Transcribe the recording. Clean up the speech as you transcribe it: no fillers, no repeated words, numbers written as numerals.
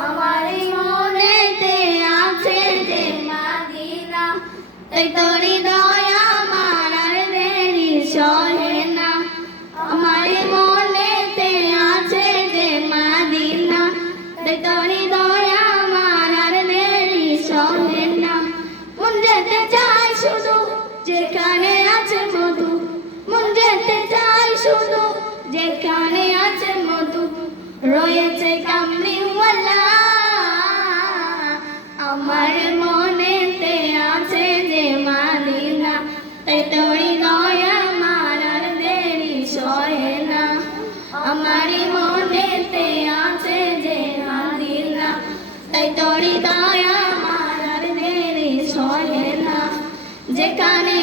আমার মনেতে আছে যে মদিনা, তাই তোরি দয়া আমার আর দেরি সহে না। আমার মনেতে আছে যে মদিনা, তাই তোরি দয়া আমার আর দেরি সহে না। মন যেতে চাই শুধু যেখানে আছে মধু, মন যেতে চাই শুধু যেখানে আছে মধু, রয়েছে কামলিওয়ালা। আমার মনেতে আছে যে মদিনা, তাই তোরি দয়া আমার আর দেরি সহে না। আমার মনেতে আছে যে মদিনা, তাই তোরি দয়া আমার আর দেরি সহে না। যেখানে